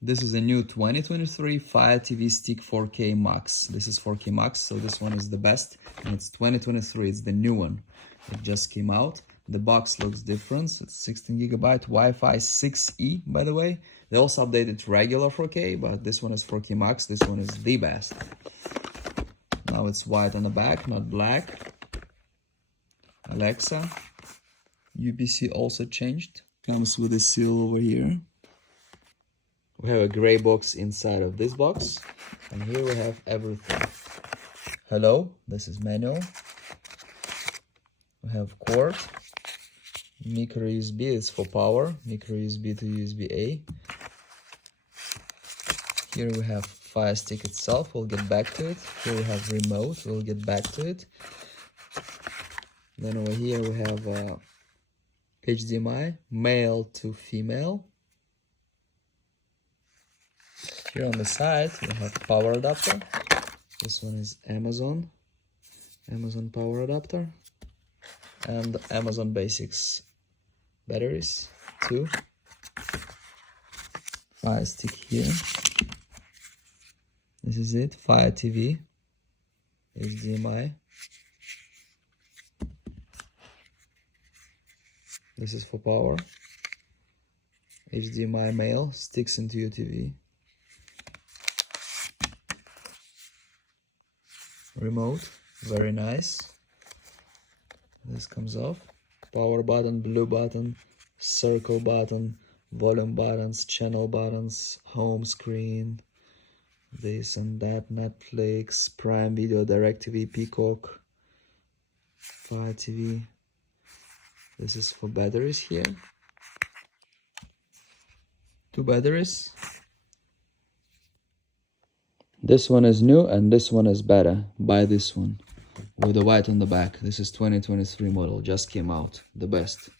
This is a new 2023 Fire TV Stick 4K Max. This is 4K Max, so this one is the best. And it's 2023, it's the new one. It just came out. The box looks different. It's 16 gigabyte Wi-Fi 6E, by the way. They also updated regular 4K, but this one is 4K Max. This one is the best. Now it's white on the back, not black. Alexa. UPC also changed. Comes with a seal over here. We have a gray box inside of this box, and here we have everything. Hello, this is manual. We have cord, micro USB is for power, micro USB to USB-A. Here we have Firestick itself, we'll get back to it. Here we have remote, we'll get back to it. Then over here we have HDMI, male to female. Here on the side, we have power adapter. This one is Amazon power adapter. And Amazon Basics batteries, 2. Fire stick here. This is it, Fire TV, HDMI. This is for power. HDMI male, sticks into your TV. Remote, very nice. This comes off. Power button, blue button, circle button, volume buttons, channel buttons, home screen, this and that, Netflix, Prime Video, DirecTV, Peacock, Fire TV. This is for batteries here. 2 batteries. This one is new and this one is better. Buy this one with the white on the back. This is 2023 model, just came out, the best.